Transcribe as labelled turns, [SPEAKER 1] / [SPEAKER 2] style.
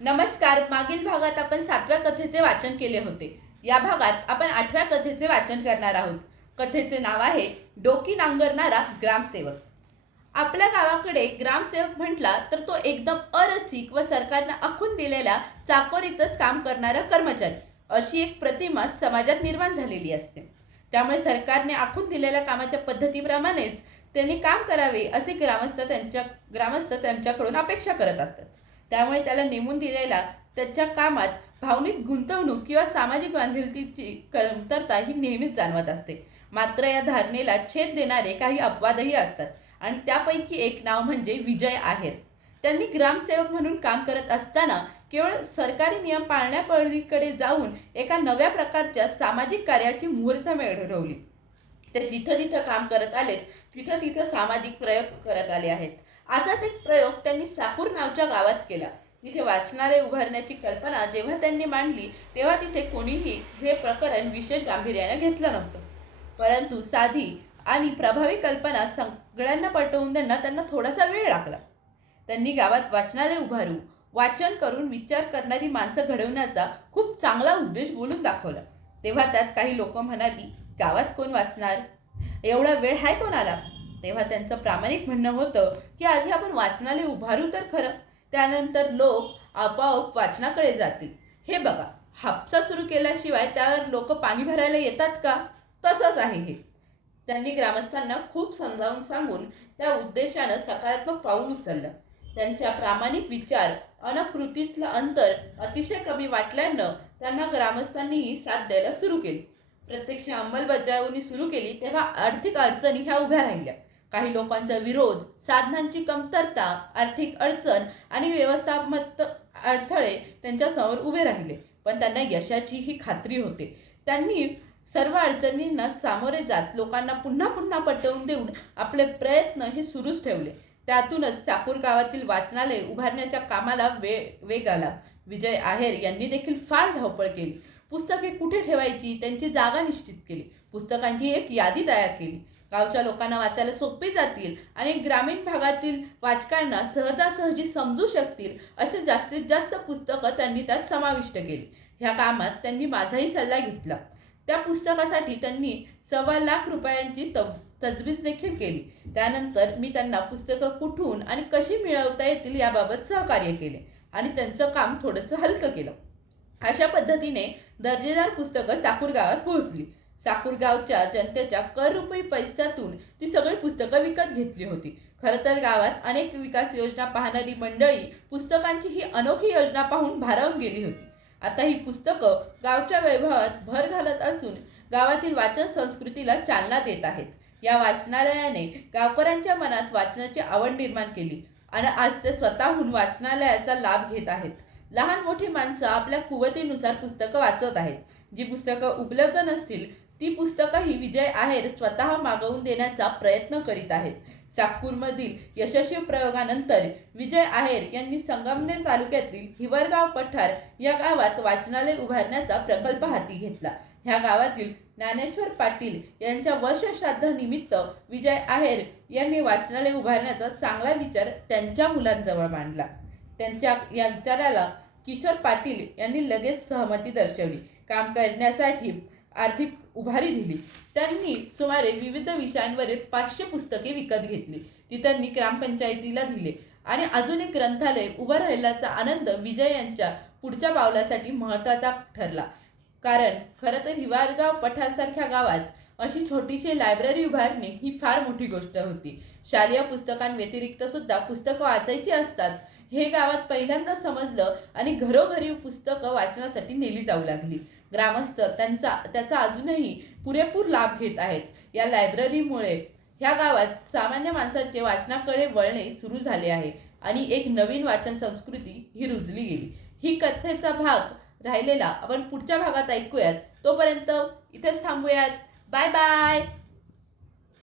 [SPEAKER 1] नमस्कार मागील भागात आपण सातव्या कथेचे वाचन केले होते. या भागात आपण आठव्या कथेचे वाचन करणार आहोत. कथेचे नाव आहे डोकी नांगरणारा ग्रामसेवक. आपल्या गावाकडे ग्रामसेवक म्हटला तर तो एकदम अरसिक व सरकारनं आखून दिलेल्या चाकोरीतच काम करणारा कर्मचारी. अशी एक प्रतिमा समाजात निर्माण झालेली असते. त्यामुळे सरकारने आखून दिलेल्या कामाच्या पद्धतीप्रमाणेच त्यांनी काम करावे असे ग्रामस्थ त्यांच्या ग्रामस्थ त्यांच्याकडून अपेक्षा करत असतात. त्यामुळे त्याला नेमून दिलेला त्याच्या कामात भावनिक गुंतवणूक किंवा सामाजिक बांधिलकीची कमतरता ही नेहमीच जाणवत असते. मात्र या धारणेला छेद देणारे काही अपवादही असतात आणि त्यापैकी एक नाव म्हणजे विजय आहेर. त्यांनी ग्रामसेवक म्हणून काम करत असताना केवळ सरकारी नियम पाळण्यापलीकडे जाऊन एका नव्या प्रकारच्या सामाजिक कार्याची मुहूर्त मिळवली. ते जिथं जिथं काम करत आलेत तिथं तिथं सामाजिक प्रयोग करत आले आहेत. असाच एक प्रयोग त्यांनी सापूर नावच्या गावात केला. तिथे वाचनालय उभारण्याची कल्पना जेव्हा त्यांनी मांडली तेव्हा तिथे कोणीही हे प्रकरण विशेष गांभीर्याने घेतलं नव्हतं. परंतु साधी आणि प्रभावी कल्पना सगळ्यांना पटवून त्यांना त्यांना थोडासा वेळ लागला. त्यांनी गावात वाचनालय उभारू वाचन करून विचार करणारी माणसं घडवण्याचा खूप चांगला उद्देश बोलून दाखवला. तेव्हा त्यात काही लोक म्हणाली गावात कोण वाचणार? एवढा वेळ आहे कोणाला? तेव्हा त्यांचं प्रामाणिक म्हणणं होतं की आधी आपण वाचनालय उभारू तर खरं त्यानंतर लोक आपोआप वाचनाकडे जातील. हे बघा हापसा सुरू केल्याशिवाय त्यावर लोक पाणी भरायला येतात का? तसंच आहे हे. त्यांनी ग्रामस्थांना खूप समजावून सांगून त्या उद्देशानं सकारात्मक पाऊल उचललं. त्यांच्या प्रामाणिक विचार अन कृतीतलं अंतर अतिशय कमी वाटल्यानं त्यांना ग्रामस्थांनीही साथ द्यायला सुरू केली. प्रत्यक्ष अंमलबजावणी सुरू केली तेव्हा आर्थिक अडचणी ह्या उभ्या राहिल्या. काही लोकांचा विरोध साधनांची कमतरता आर्थिक अडचण आणि व्यवस्थापक अडथळे त्यांच्यासमोर उभे राहिले. पण त्यांना यशाची ही खात्री होते. त्यांनी सर्व अडचणींना सामोरे जात लोकांना पुन्हा पुन्हा पटवून देऊन आपले प्रयत्न हे सुरूच ठेवले. त्यातूनच सापूर गावातील वाचनालय उभारण्याच्या कामाला वे वेग आला. विजय आहेर यांनी देखील फार धावपळ केली. पुस्तके कुठे ठेवायची? त्यांची जागा निश्चित केली. पुस्तकांची एक यादी तयार केली. गावच्या लोकांना वाचायला सोपी जातील आणि ग्रामीण भागातील वाचकांना सहजासहजी समजू शकतील असे जास्तीत जास्त पुस्तकं त्यांनी त्यात समाविष्ट केली. ह्या कामात त्यांनी माझाही सल्ला घेतला. त्या पुस्तकासाठी त्यांनी सव्वा लाख रुपयांची तब तजवीज देखील केली. त्यानंतर मी त्यांना पुस्तकं कुठून आणि कशी मिळवता येतील याबाबत सहकार्य केले आणि त्यांचं काम थोडंसं हलकं केलं. अशा पद्धतीने दर्जेदार पुस्तकं साकूर गावात पोहोचली. साकूरगावच्या जनतेच्या कर रुपये पैशातून ती सगळी पुस्तकं विकत घेतली होती. खरं तर गावात अनेक विकास योजना पाहणारी मंडळी पुस्तकांची ही अनोखी योजना पाहून भारावून गेली होती. आता ही पुस्तकं गावच्या वैभवात भर घालत असून गावातील वाचन संस्कृतीला चालना देत आहेत. या वाचनालयाने गावकऱ्यांच्या मनात वाचनाची आवड निर्माण केली आणि आज ते स्वतःहून वाचनालयाचा लाभ घेत आहेत. लहान मोठी माणसं आपल्या कुवतीनुसार पुस्तकं वाचत आहेत. जी पुस्तकं उपलब्ध नसतील ती पुस्तकंही विजय आहेर स्वतः मागवून देण्याचा प्रयत्न करीत आहेत. नागपूरमधील यशस्वी प्रयोगानंतर विजय आहेर यांनी संगमनेर तालुक्यातील हिवरगाव पठार या गावात वाचनालय उभारण्याचा प्रकल्प हाती घेतला. ह्या गावातील ज्ञानेश्वर पाटील यांच्या वर्षश्राद्धानिमित्त विजय आहेर यांनी वाचनालय उभारण्याचा चांगला विचार त्यांच्या मुलांजवळ मांडला. त्यांच्या या विचाराला किशोर पाटील यांनी लगेच सहमती दर्शवली. काम करण्यासाठी आर्थिक उभारी दिली. त्यांनी सुमारे विविध विषयांवरील पाचशे पुस्तके विकत घेतली. ती त्यांनी ग्रामपंचायतीला दिले. आणि अजून एक ग्रंथालय उभं राहिल्याचा आनंद विजय यांच्या पुढच्या पावलासाठी महत्त्वाचा ठरला. कारण खरं तर हिवारगाव पठारसारख्या गावात अशी छोटीशी लायब्ररी उभारणे ही फार मोठी गोष्ट होती. शालेय पुस्तकांव्यतिरिक्त सुद्धा पुस्तकं वाचायची असतात हे गावात पहिल्यांदा समजलं आणि घरोघरी पुस्तकं वाचण्यासाठी नेली जाऊ लागली. ग्रामस्थ त्यांचा त्याचा अजूनही पुरेपूर लाभ घेत आहेत. या लायब्ररीमुळे ह्या गावात सामान्य माणसाचे वाचनाकडे वळणे सुरू झाले आहे आणि एक नवीन वाचन संस्कृती ही रुजली गेली. ही कथेचा भाग राहिलेला आपण पुढच्या भागात ऐकूयात. तोपर्यंत इथेच थांबूयात. Bye bye